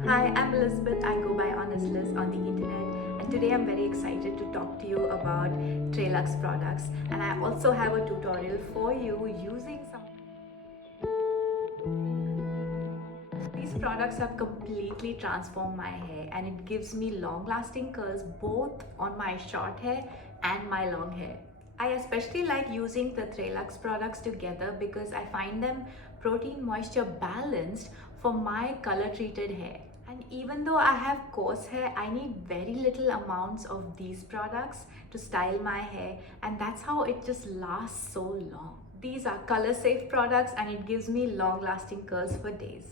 Hi, I'm Elizabeth. I go by Honest Liz on the internet, and today I'm very excited to talk to you about Trelux products. And I also have a tutorial for you using some. These products have completely transformed my hair, and it gives me long lasting curls both on my short hair and my long hair. I especially like using the Trelux products together because I find them protein moisture balanced for my color treated hair. And even though I have coarse hair, I need very little amounts of these products to style my hair, and that's how it just lasts so long. These are color safe products and it gives me long lasting curls for days.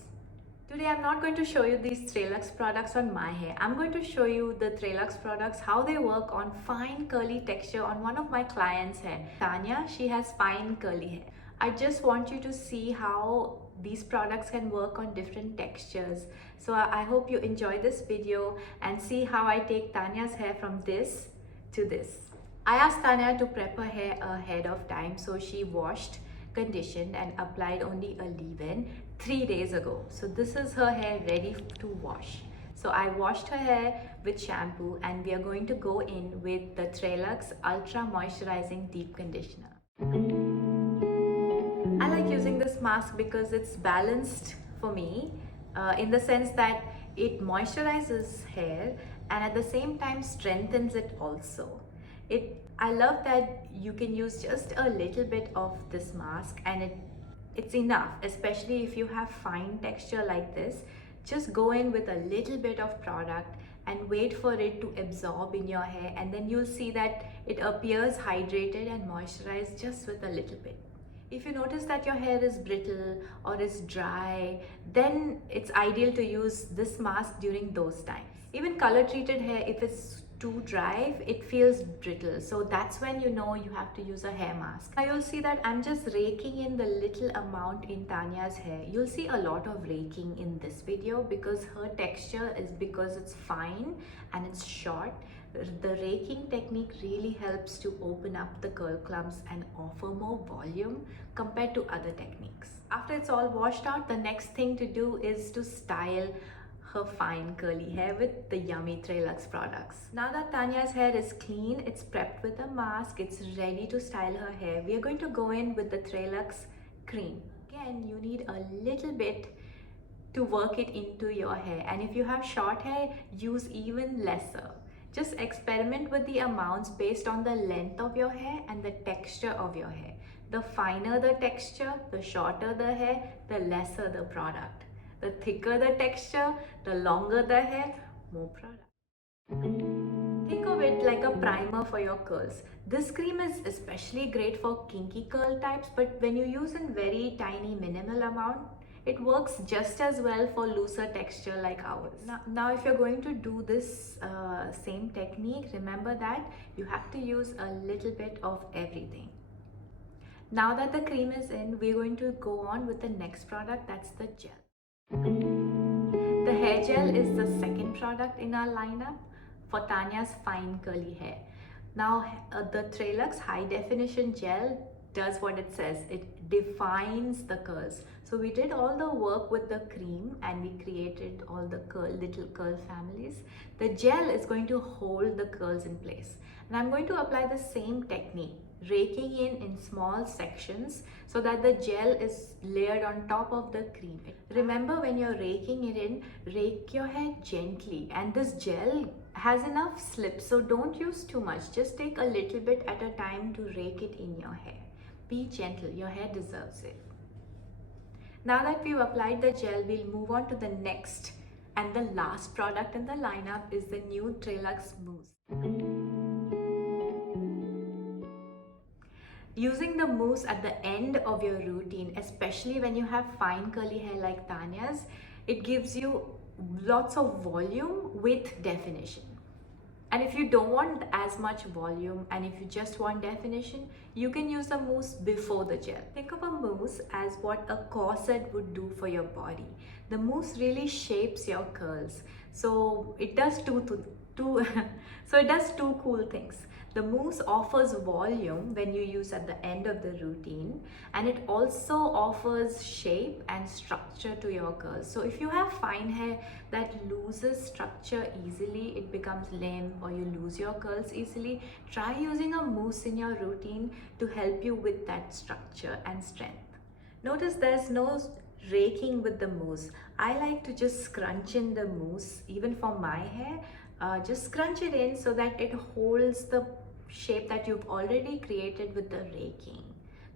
Today I'm not going to show you these Trelux products on my hair. I'm going to show you the Trelux products, how they work on fine curly texture on one of my clients' hair. Tanya, she has fine curly hair. I just want you to see how these products can work on different textures. So I hope you enjoy this video and see how I take Tanya's hair from this to this. I asked Tanya to prep her hair ahead of time, so she washed, conditioned and applied only a leave-in 3 days ago. So this is her hair ready to wash. So I washed her hair with shampoo and we are going to go in with the Trelux Ultra Moisturizing Deep Conditioner. I like using this mask because it's balanced for me in the sense that it moisturizes hair and at the same time strengthens it also. I love that you can use just a little bit of this mask and it's enough, especially if you have fine texture like this. Just go in with a little bit of product and wait for it to absorb in your hair, and then you'll see that it appears hydrated and moisturized just with a little bit. If you notice that your hair is brittle or is dry, then it's ideal to use this mask during those times. Even color treated hair, if it's too dry, it feels brittle. So that's when you know you have to use a hair mask. Now you'll see that I'm just raking in the little amount in Tanya's hair. You'll see a lot of raking in this video because her texture is because it's fine and it's short. The raking technique really helps to open up the curl clumps and offer more volume compared to other techniques. After it's all washed out, the next thing to do is to style her fine curly hair with the yummy Trelux products. Now that Tanya's hair is clean, it's prepped with a mask, it's ready to style her hair, we are going to go in with the Trelux cream. Again, you need a little bit to work it into your hair, and if you have short hair, use even lesser. Just experiment with the amounts based on the length of your hair and the texture of your hair. The finer the texture, the shorter the hair, the lesser the product. The thicker the texture, the longer the hair, more product. Think of it like a primer for your curls. This cream is especially great for kinky curl types, but when you use in very tiny minimal amount, it works just as well for looser texture like ours. Now if you're going to do this same technique, remember that you have to use a little bit of everything. Now that the cream is in, we're going to go on with the next product, that's the gel. The hair gel is the second product in our lineup for Tanya's fine curly hair. Now the Trelux High Definition Gel does what it says. It defines the curls. So we did all the work with the cream and we created all the little curl families. The gel is going to hold the curls in place. And I'm going to apply the same technique, raking in small sections so that the gel is layered on top of the cream. Remember, when you're raking it in, rake your hair gently, and this gel has enough slip, so don't use too much. Just take a little bit at a time to rake it in your hair. Be gentle, your hair deserves it. Now that we've applied the gel, we'll move on to the next and the last product in the lineup is the new Trelux Mousse. Using the mousse at the end of your routine, especially when you have fine curly hair like Tanya's, it gives you lots of volume with definition. And if you don't want as much volume and if you just want definition, you can use the mousse before the gel. Think of a mousse as what a corset would do for your body. The mousse really shapes your curls. So it does two two so it does two cool things. The mousse offers volume when you use at the end of the routine, and it also offers shape and structure to your curls. So if you have fine hair that loses structure easily, it becomes limp, or you lose your curls easily, try using a mousse in your routine to help you with that structure and strength. Notice there's no raking with the mousse. I like to just scrunch in the mousse, even for my hair. Just scrunch it in so that it holds the shape that you've already created with the raking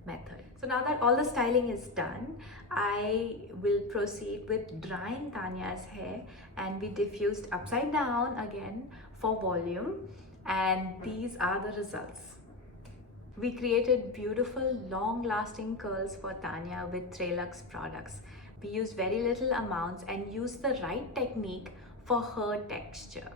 method. So now that all the styling is done, I will proceed with drying Tanya's hair, and we diffused upside down again for volume, and these are the results. We created beautiful long-lasting curls for Tanya with Trelux products. We used very little amounts and used the right technique for her texture.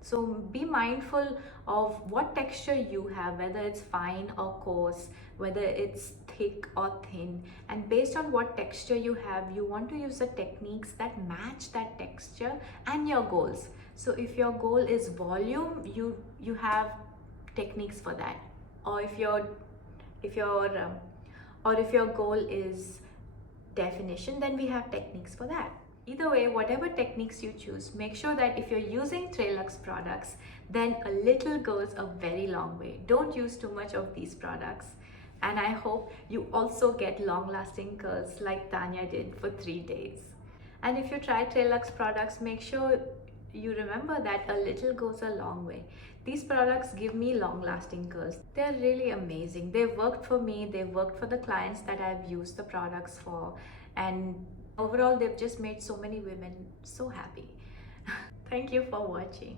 So be mindful of what texture you have, whether it's fine or coarse, whether it's thick or thin, and based on what texture you have, you want to use the techniques that match that texture and your goals. So if your goal is volume, you have techniques for that. Or if your goal is definition, then we have techniques for that. Either way, whatever techniques you choose, make sure that if you're using Trelux products, then a little goes a very long way. Don't use too much of these products. And I hope you also get long-lasting curls like Tanya did for 3 days. And if you try Trelux products, make sure you remember that a little goes a long way. These products give me long-lasting curls. They're really amazing. They've worked for me, they've worked for the clients that I've used the products for, and overall they've just made so many women so happy. Thank you for watching.